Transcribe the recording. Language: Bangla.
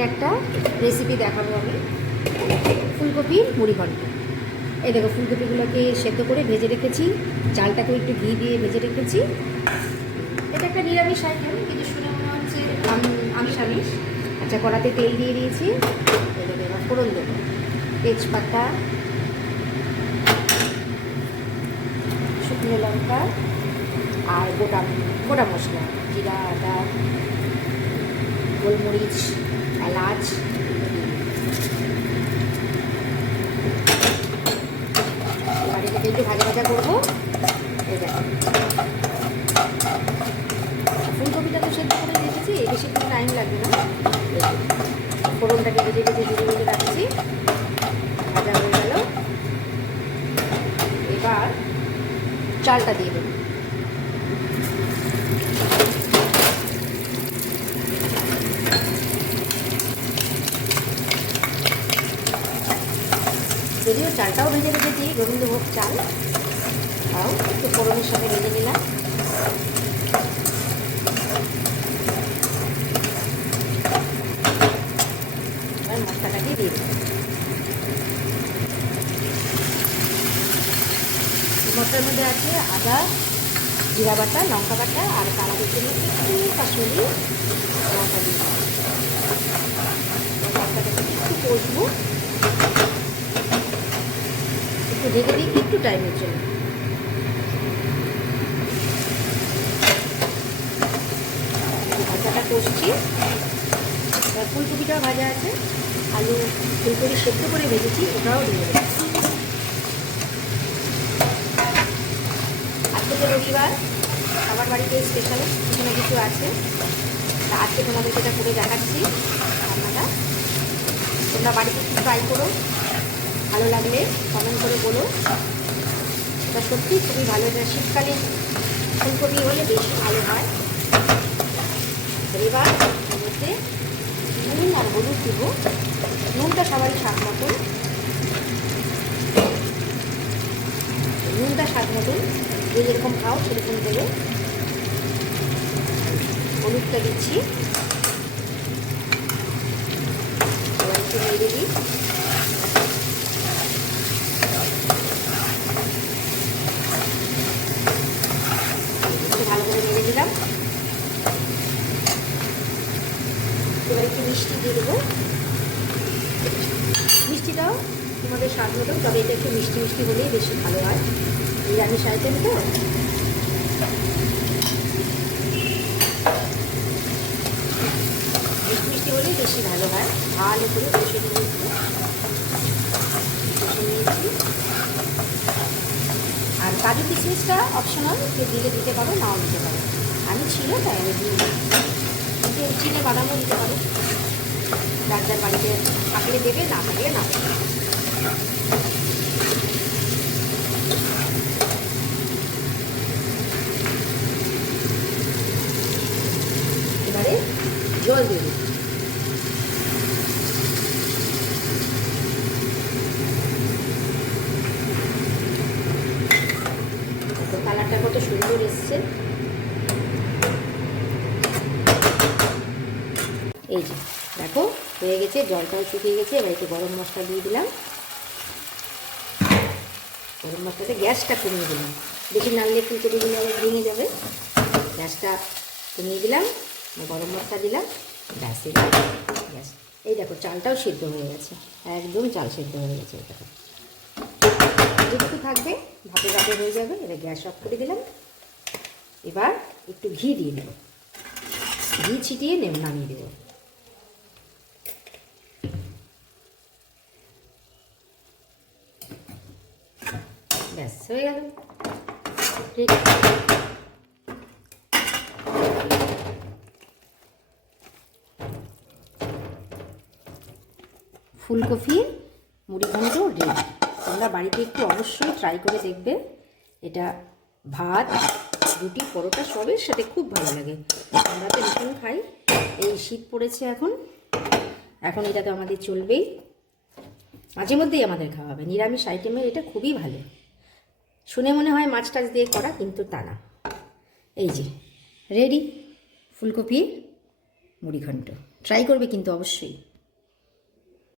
আজকে একটা রেসিপি দেখাবো আমি, ফুলকপির মুড়িঘণ্ট। এই দেখো, ফুলকপিগুলোকে সেদ্ধ করে ভেজে রেখেছি, চালটাকে একটু ঘি দিয়ে ভেজে রেখেছি। এটা একটা নিরামিষ আইটেম, কিন্তু শুনে মনে হচ্ছে আমিষ। আচ্ছা, কড়াতে তেল দিয়ে দিয়েছি, এটাকে এবার ফোড়ন দেবো। তেজপাতা, শুকনো লঙ্কা আর গোটা মশলা, জিরা, আদা, গোলমরিচ, এলাচ। এবার এটাকে একটু ভাজা ভাজা করবো। এই দেখো, ফুলকপিটা তো সেদ্ধ করে রেখেছি, বেশি কোনো টাইম লাগবে না। ফোড়নটাকে ভেজে রাখছি, ভাজা হয়ে গেল। এবার চালটা দিয়ে দেবো। যদিও চালটাও ভেজে রেখেছি, গোবিন্দভোগ চাল, তাও একটু ফোড়নের সাথে ভেজে নিলাম। এবার মশলাটাকে দিয়ে দিলাম। মশলার মধ্যে আছে আদা, জিরা বাটা, লঙ্কা বাটা আর কালারের জন্য একটু কাশ্মীরি লঙ্কা দিয়ে দিলাম। মশলাটাকে একটু কষবো, একটু ঢেকে দিই একটু টাইমের জন্য। ভাজাটা কষছি, ফুলকপিটাও ভাজা আছে, আলু ফুলকপি সেদ্ধ করে ভেজেছি, ওটাও দিয়ে দেবো। আজকে তো রবিবার, আমার বাড়িতে স্পেশাল কিছু না কিছু আছে, তা আজকে তোমাদের যেটা করে দেখাচ্ছি রান্নাটা। তোমরা বাড়িতে একটু ট্রাই করো, ভালো লাগলে কমেন্ট করে বলো। এটা সত্যি খুবই ভালো, এটা শীতকালে ফুলকপি হলে বেশি ভালো হয়। এবার এর মধ্যে নুন আর হলুদ দেবো। নুনটা সবারই স্বাদ মতন, যে যেরকম খাও সেরকম দেবে। হলুদটা দিচ্ছি, এবার একটু নেড়ে দিই। ভালো করে নেড়ে দিলাম। এবার একটু মিষ্টি দিয়ে দেবো। মিষ্টিটাও তোমাদের স্বাদ মতো, তবে এটা একটু মিষ্টি হলেই বেশি ভালো হয়, নিরামিষ আইটেম তো। মিষ্টি হলেই বেশি ভালো হয়। ভালো করে কষে নিয়েছি। আর কাজু কিশমিশটা অপশনাল, যে দিতে পারো, নাও দিতে পারো। আমি ছিল তাই আমি দিয়ে চিনে বাদামও দিতে পারো, যার যার বাড়িতে থাকলে দেবে, না থাকলে না দেবে। এবারে জল দিয়ে দিই। কালারটা কত সুন্দর এসছে। এই যে দেখো, হয়ে গেছে, জলটাও শুকিয়ে গেছে। এবার একটু গরম মশলা দিয়ে দিলাম। গরম মশলাতে গ্যাসটা কমিয়ে দিলাম, বেশি নাড়লে ফুলকপিগুলো আবার ভেঙে যাবে। গ্যাসটা কমিয়ে দিলাম, গরম মশলা দিলাম, ব্যাস। গ্যাস, এই দেখো চালটাও সিদ্ধ হয়ে গেছে, একদম চাল সিদ্ধ হয়ে গেছে। এটা যেটুকু থাকবে ভাপে হয়ে যাবে। এবার গ্যাস অফ করে দিলাম। এবার একটু ঘি দিয়ে দেবো, ঘি ছিটিয়ে নামিয়ে দেবো। ব্যাস, হয়ে গেল। ফুলকপির মুড়িঘণ্ট রেডি। তোমরা বাড়িতে একটু অবশ্যই ট্রাই করে দেখবে। এটা ভাত, রুটি, পরোটা সবের সাথে খুব ভালো লাগে। আমরা তো ভীষণ খাই। এই শীত পড়েছে এখন এটা তো আমাদের চলবেই, মাঝে মধ্যেই আমাদের খাওয়া হবে। নিরামিষ আইটেমের এটা খুবই ভালো। শুনে মনে হয় মাছ টাছ দিয়ে করা, কিন্তু তা না। এই যে রেডি ফুলকপির মুড়িঘণ্ট। ট্রাই করবে কিন্তু অবশ্যই।